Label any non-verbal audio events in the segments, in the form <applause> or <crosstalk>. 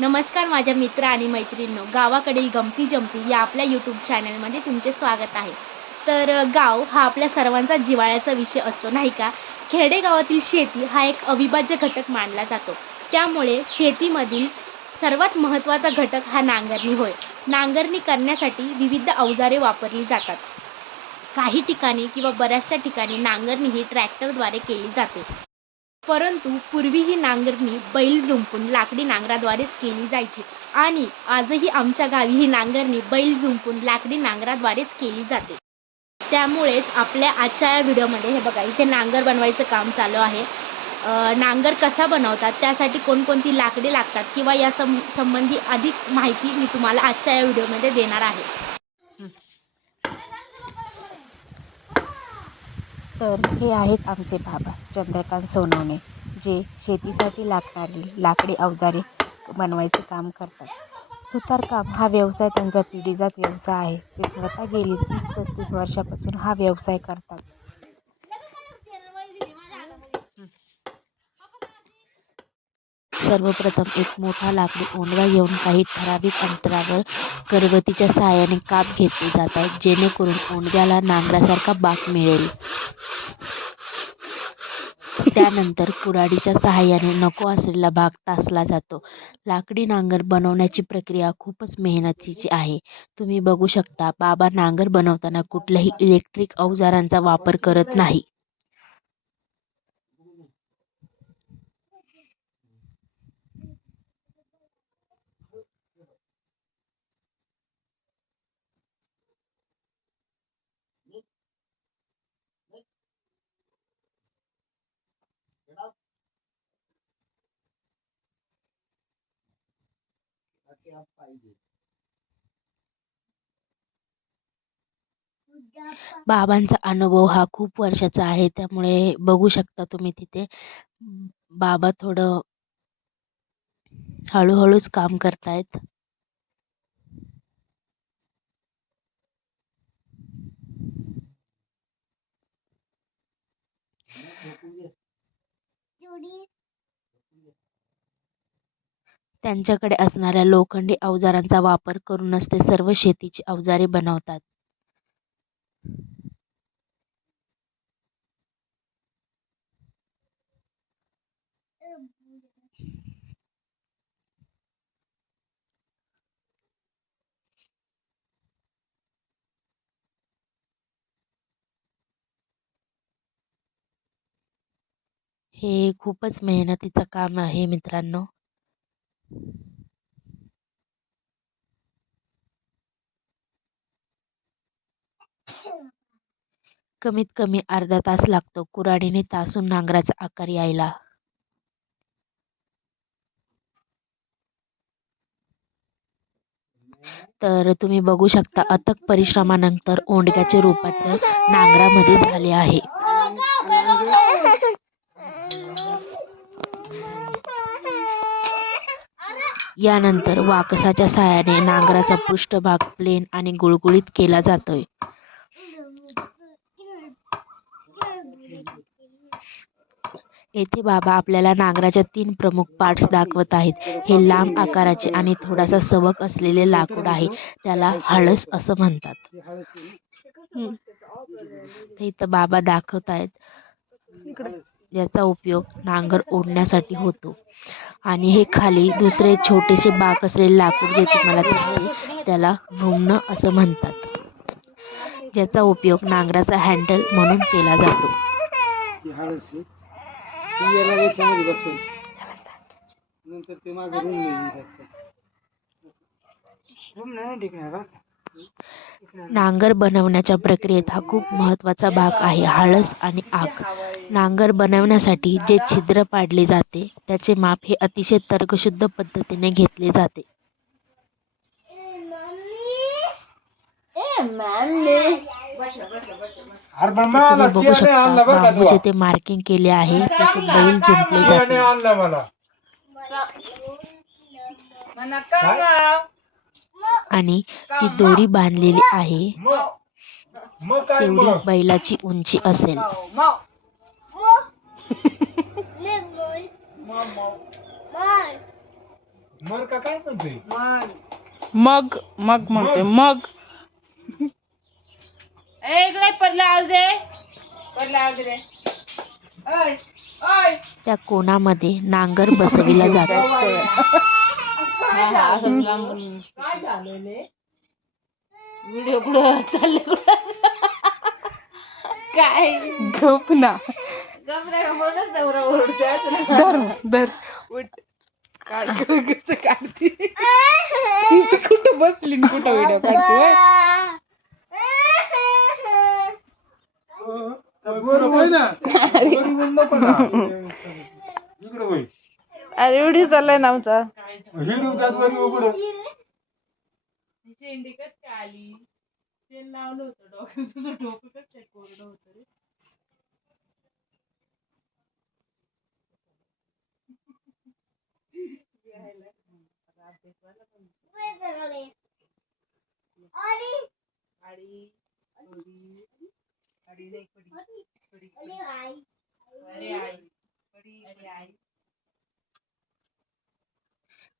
नमस्कार माझ्या मित्र आणि मैत्रिणींनो. गावाकडील गमती जमती या आपल्या यूट्यूब चॅनलमध्ये तुमचे स्वागत आहे. तर गाव हा आपल्या सर्वांचा जिव्हाळ्याचा विषय असतो नाही का? खेडेगावातील शेती हा एक अविभाज्य घटक मानला जातो. त्यामुळे शेतीमधील सर्वात महत्त्वाचा घटक हा नांगरणी होय. नांगरणी करण्यासाठी विविध अवजारे वापरली जातात. काही ठिकाणी किंवा बऱ्याचशा ठिकाणी नांगरणी ही ट्रॅक्टरद्वारे केली जाते. परंतु पूर्वी ही नांगरणी बैल जुंपून लाकडी नांगराद्वारेच केली जायची. आणि आजही आमच्या गावी ही नांगरणी बैल जुंपून लाकडी नांगराद्वारेच केली जाते. त्यामुळेच आपल्या आजच्या या व्हिडिओमध्ये हे बघा इथे नांगर बनवायचं काम चालू आहे. नांगर कसा बनवतात त्यासाठी कोणकोणती लाकडे लागतात किंवा या सं संबंधी अधिक माहिती मी तुम्हाला आजच्या या व्हिडिओमध्ये देणार आहे. तर हे आहेत आमचे बाबा चंद्रकांत सोनवणे जे शेतीसाठी लागणारी लाकडी अवजारे बनवायचे काम करतात. सुतारकाम हा व्यवसाय त्यांचा पिढीजात व्यवसाय आहे. ते स्वतः गेली तीस पस्तीस वर्षापासून हा व्यवसाय करतात. सर्वप्रथम एक मोठा लाकडी ओंडगा घेऊन काही ठराविक अंतरावर करवतीच्या सहाय्याने काप घेतले जातात जेणेकरून ओंडग्याला नांगरासारखा बाक मिळेल. त्यानंतर कुऱ्हाडीच्या सहाय्याने नको असलेला भाग तासला जातो. लाकडी नांगर बनवण्याची प्रक्रिया खूपच मेहनतीची आहे. तुम्ही बघू शकता बाबा नांगर बनवताना कुठल्याही इलेक्ट्रिक अवजारांचा वापर करत नाही. बाबांचा अनुभव हा खूप वर्षाचा आहे त्यामुळे बघू शकता तुम्ही तिथे. बाबा थोडं हळूहळूच काम करतायत. त्यांच्याकडे असणाऱ्या लोखंडी अवजारांचा वापर करूनच ते सर्व शेतीची अवजारे बनवतात. हे खूपच मेहनतीचं काम आहे मित्रांनो. कमीत कमी अर्धा तास लागतो कुऱ्हाडीने तासून नांगराचा आकार यायला. तर तुम्ही बघू शकता अथक परिश्रमानंतर ओंडक्याचे रूपांतर नांगरामध्ये झाले आहे. यानंतर वाकसाच्या सहाय्याने नांगराचा पृष्ठभाग प्लेन आणि गुळगुळीत केला जातोय. येथे बाबा आपल्याला नांगराच्या तीन प्रमुख पार्ट्स दाखवत आहेत. हे लांब आकाराचे आणि थोडासा सवक असलेले लाकूड आहे. त्याला हळस असं म्हणतात. इथं बाबा दाखवत आहेत याचा उपयोग नांगर ओढण्यासाठी होतो. आणि हे खाली दुसरे छोटेसे बाक असलेले लाकूड जे तुम्हाला दिसते त्याला भुमणं असं म्हणतात. ज्याचा उपयोग नांगराचा हँडल म्हणून केला जातो. नंतर ते रूम नांगर बनवण्याच्या प्रक्रियेत हा खूप महत्त्वाचा भाग आहे. हळस आणि आग. नांगर बनवण्यासाठी जे छिद्र पाडले जाते त्याचे माप हे अतिशय तर्कशुद्ध पद्धतीने घेतले जाते. बघू शकता बांबू जिथे मार्किंग केले आहे तेथे बैल जुंपले चियाने जाते? आणि जी दोरी बांधलेली आहे तेवढी बैलाची उंची असेल. मर का काय म्हणतोय? मग. मग म्हणते मग. इकडे पडला आज दे. पडला आज दे ओय ओय. त्या कोणामध्ये नांगर बसविला <laughs> जातो? <laughs> काय झालेले व्हिडिओ पुढे चालले <laughs> काय? गप ना. म्हणूनच नवरा ओरडते असं ना. धर धर उठ काढ कसं काढते कुठं बसली न कुठं व्हिडिओ काढते होय? इकडे होय अरे व्हिडिओ चाललाय ना आमचा हिडू त्यात बरोबर पुढं शेंडी कस काय आली तेल लावलं होतं तुझं डोकं कस काय कोरडं होतं रे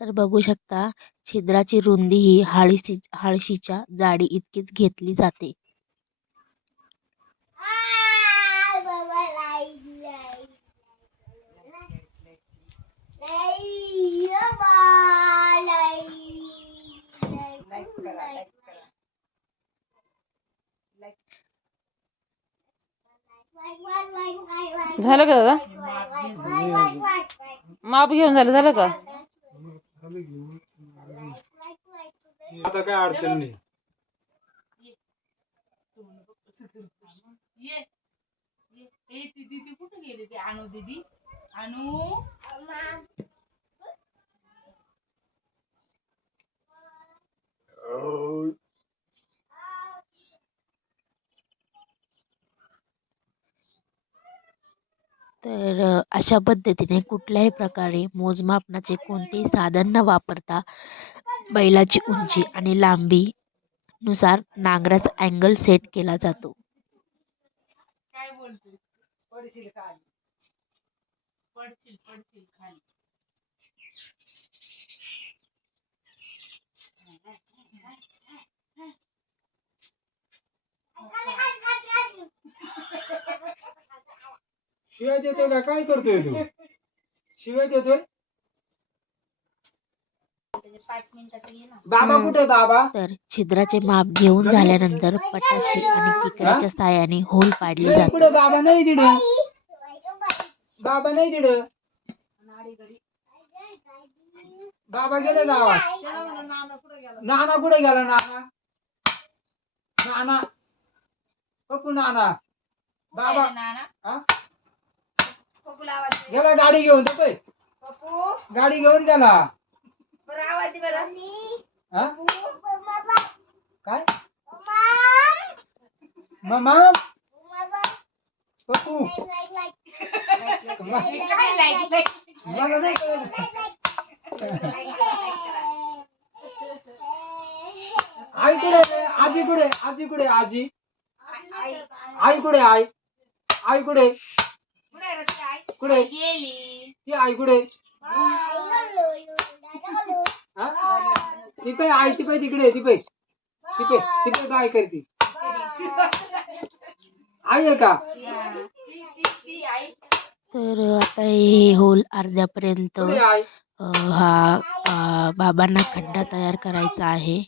तर बघू शकता छिद्राची रुंदी ही हाळशी हाळशीच्या जाडी इतकीच घेतली जाते. झालं का दादा? माप घेऊन झालं झालं का? आता काय अडचण नाही. ये ये ए ती दीदी कुठे गेली ती अनु दीदी अनु तर अशा पद्धतीने कुठल्याही प्रकारे मोजमापनाचे कोणतेही साधन न वापरता बैलाची उंची आणि लांबी नुसार नांगराचा अँगल सेट केला जातो काय बोलते पडशील खाली पडशील पडशील खाली शिवाय देतोय का? काय करतोय तू? शिवाय देतोय? बाबा कुठे बाबा? तर छिद्राचे माप घेऊन झाल्यानंतर पटाशी आणि किकराच्या साहाय्याने होल पाडले जाते. कुठे बाबा? नाही तिड बाबा नाही तिड बाबा गेले गावात. नाना कुठे गेला? नाना नाना? पप्पू नाना. बाबा. गेला गाडी घेऊन जातोय गाडी घेऊन गेला हा? काय? मामा पप्पू. मला नाही कळत. आई कुठे आहे? आजी कुठे? आजी कुठे आजी? आई. कुठे आई? आई कुठे? कुठे? गेली ती आई कुठे? हा? ती पाय आई ती पाय तिकडे ती पाय ती पाय तिकडे काय करते. आई आहे का? तर आता हे होल अर्ध्यापर्यंत कुठे आई? अ, हा अ, बाबांना खड्डा तयार करायचा आहे.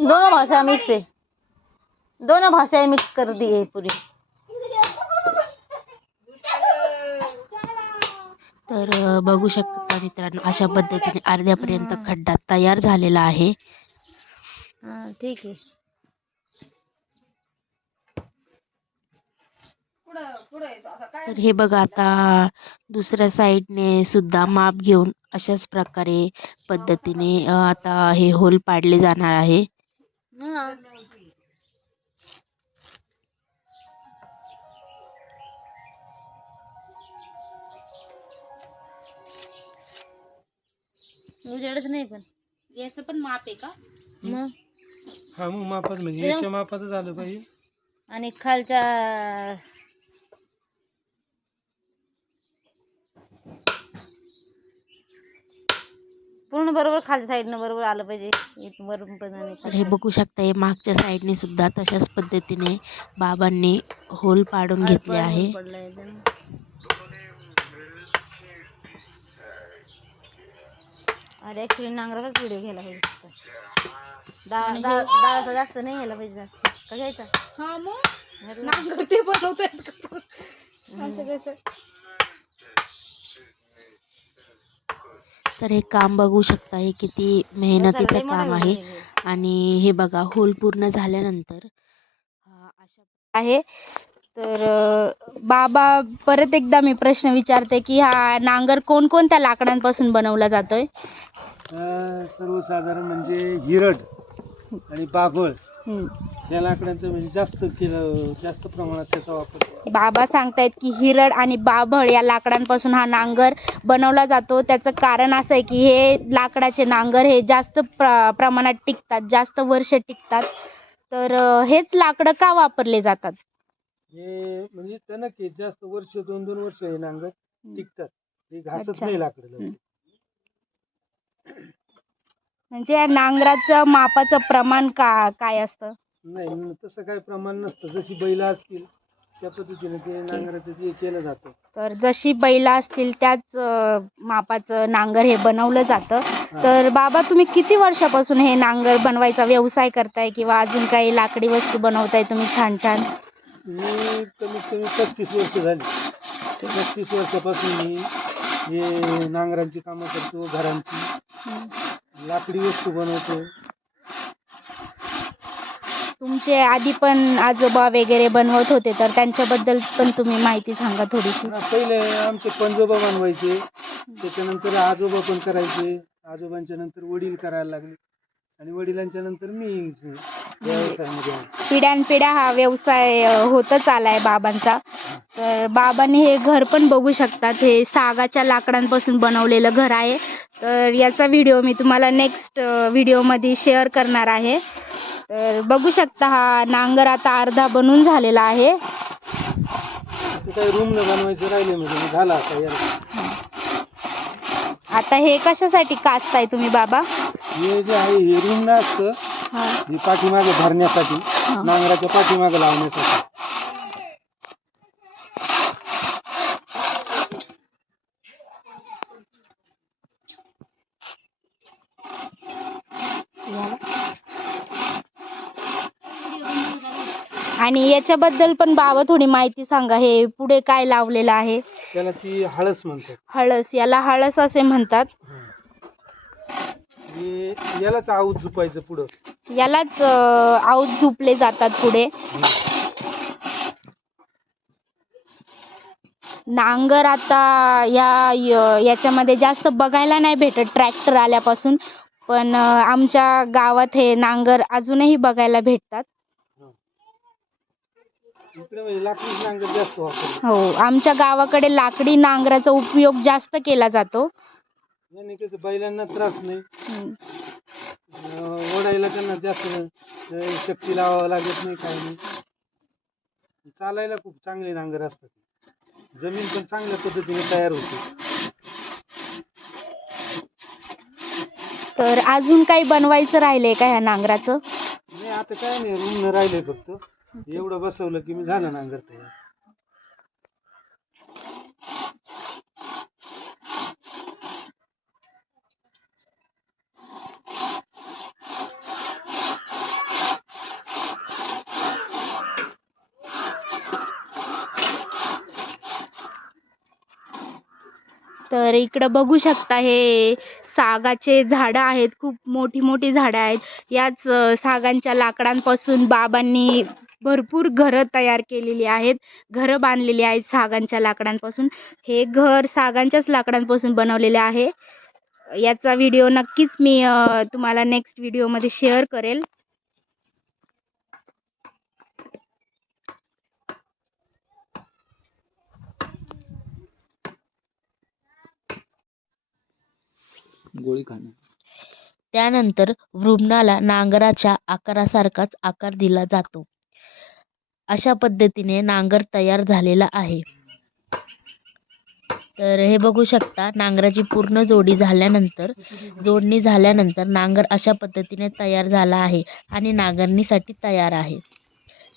दोनों भाषा मिक्स है दोनों भाषाएं मिक्स कर दी है पूरी। तर बघू शकता मित्रांनो अशा पद्धतीने अर्ध्यापर्यंत खड्डा तयार झालेला आहे. ठीक आहे. तर हे बघा आता? दुसऱ्या साईडने सुद्धा माप घेऊन अशाच प्रकारे पद्धतीने आता हे होल पाडले जाणार आहे. नाही पण. याच पण माप आहे का? मग हा मग मापात म्हणजे याच्या मापातच झालं पाहिजे. आणि खालच्या पूर्ण बरोबर खालच्या साईडनं बरोबर आलं पाहिजे इथं वरून पण आणि तर खाली हे. बघू शकता हे मागच्या साईडने सुद्धा तशाच पद्धतीने बाबांनी होल पाडून घेतले आहे. अरे ऍक्च्युली नांगराचाच व्हिडिओ घ्यायला पाहिजे फक्त. जास्त नाही घ्यायला पाहिजे जास्त का घ्यायचा हा मग नांगर ते बनवतायत का तू? असं कसं तर हे काम बघू शकता हे किती मेहनतीचं काम आहे. आणि हे बघा होल पूर्ण झाल्यानंतर हा अशा आहे तर बाबा परत एकदा मी प्रश्न विचारते की हा नांगर कोणकोणत्या लाकडांपासून बनवला जातोय अं, सर्वसाधारण म्हणजे हिरड आणि बाभळ हम्म. या लाकडांचं म्हणजे जास्त केलं जास्त प्रमाणात त्याचा वापर. बाबा सांगतायत की हिरड आणि बाभळ या लाकडांपासून हा नांगर बनवला जातो. त्याचं कारण असं आहे की हे लाकडाचे नांगर हे जास्त प्र प्रमाणात टिकतात जास्त वर्ष टिकतात. तर अं, हेच लाकडं का वापरले जातात? हे म्हणजे टणक आहे जास्त वर्ष दोन दोन वर्ष हे नांगर टिकतात. हे घासत अच्छा. नाही लाकडं लवकर. म्हणजे या नांगराचं मापाचं प्रमाण का काय असतं? नाही न- तसं काही प्रमाण नसतं. जशी बैल असतील त्या पद्धतीने ते नांगराचं ते केलं जातं. तर जशी बैला असतील त्याच अं, मापाचं नांगर हे बनवलं जातं. तर बाबा तुम्ही किती वर्षापासून हे नांगर बनवायचा व्यवसाय करताय किंवा अजून काही लाकडी वस्तू बनवताय तुम्ही छान छान? मी कमीत कमी पस्तीस वर्ष झाली. पस्तीस वर्षापासून मी हे नांगरांची कामं करतो घरांची. लाकडी वस्तू बनवतो. तुमचे आधी पण आजोबा वगैरे बनवत होते तर त्यांच्याबद्दल पण तुम्ही माहिती सांगा थोडीशी. ना पहिले आमचे पंजोबा बनवायचे. त्याच्यानंतर आजोबा पण करायचे. आजोबांच्या नंतर वडील करायला लागले. आणि वडिलांच्या नंतर मी व्यवसायामध्ये आलो. पिढ्यानपिढ्या हा व्यवसाय अ, होतच आलाय बाबांचा. तर बाबांनी हे घर पण बघू शकतात. हे सागाच्या लाकडांपासून बनवलेलं घर आहे. तर याचा व्हिडिओ मी तुम्हाला नेक्स्ट व्हिडिओमध्ये शेअर करणार आहे. तर बघू शकता हा नांगर आता अर्धा बनून झालेला आहे. ते काही रूम न बनवायचं राहिले म्हणजे मग झाला आता यार आता हे कशासाठी काचताय तुम्ही बाबा? हे जे आहे हे न असतं हा. हे पाठीमागे भरण्यासाठी नांगराच्या पाठीमागे लावण्यासाठी. आणि याच्याबद्दल पण बाबा थोडी माहिती सांगा हे पुढे काय लावलेलं आहे? त्याला ती हळस म्हणतात. हळस याला हळस असे म्हणतात. हे यालाच आऊत झुपायचं पुढं. यालाच आऊत झुपले जातात पुढे. नांगर आता या याच्यामध्ये जास्त बघायला नाही भेटत ट्रॅक्टर आल्यापासून पण आमच्या गावात हे नांगर अजूनही बघायला भेटतात. म्हणजे हो आमच्या गावाकडे लाकडी नांगराचा उपयोग जास्त केला जातो. याने कसं बैलांना त्रास नाही. हम्म. अं, ओढायला त्यांना जास्त अं, शक्ती लावावं लागत नाही काही नाही. चालायला खूप चांगले नांगर असतात. जमीन पण चांगल्या पद्धतीने तयार होते. तर अजून काही बनवायचं राहिलंय का ह्या नांगराचं? नाही आता काय नाही रूम राहिले फक्त. एवढं बसवलं की मी झालं नांगर तयार. तर इकडं बघू शकता हे सागाचे झाडं आहेत खूप मोठी मोठी झाडं आहेत. याच सागांच्या लाकडांपासून बाबांनी भरपूर घरं तयार केलेली आहेत. घरं बांधलेली आहेत सागांच्या लाकडांपासून. हे घर सागांच्याच लाकडांपासून बनवलेले आहे. याचा व्हिडिओ नक्कीच मी तुम्हाला नेक्स्ट व्हिडिओमध्ये शेअर करेल. गोळी खाणे. त्यानंतर भ्रूणाला नांगराच्या आकारासारखाच आकार दिला जातो. अशा पद्धतीने नांगर तयार झालेला आहे. तर हे बघू शकता नांगराची पूर्ण जोडी झाल्यानंतर जोडणी झाल्यानंतर नांगर अशा पद्धतीने तयार झाला आहे आणि नांगरणीसाठी तयार आहे.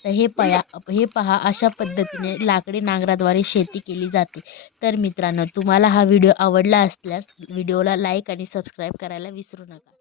तर हे पया हे पहा अशा पद्धतीने लाकडी नांगराद्वारे शेती केली जाते. तर मित्रांनो तुम्हाला हा व्हिडिओ आवडला असल्यास व्हिडिओला लाईक आणि सबस्क्राईब करायला विसरू नका.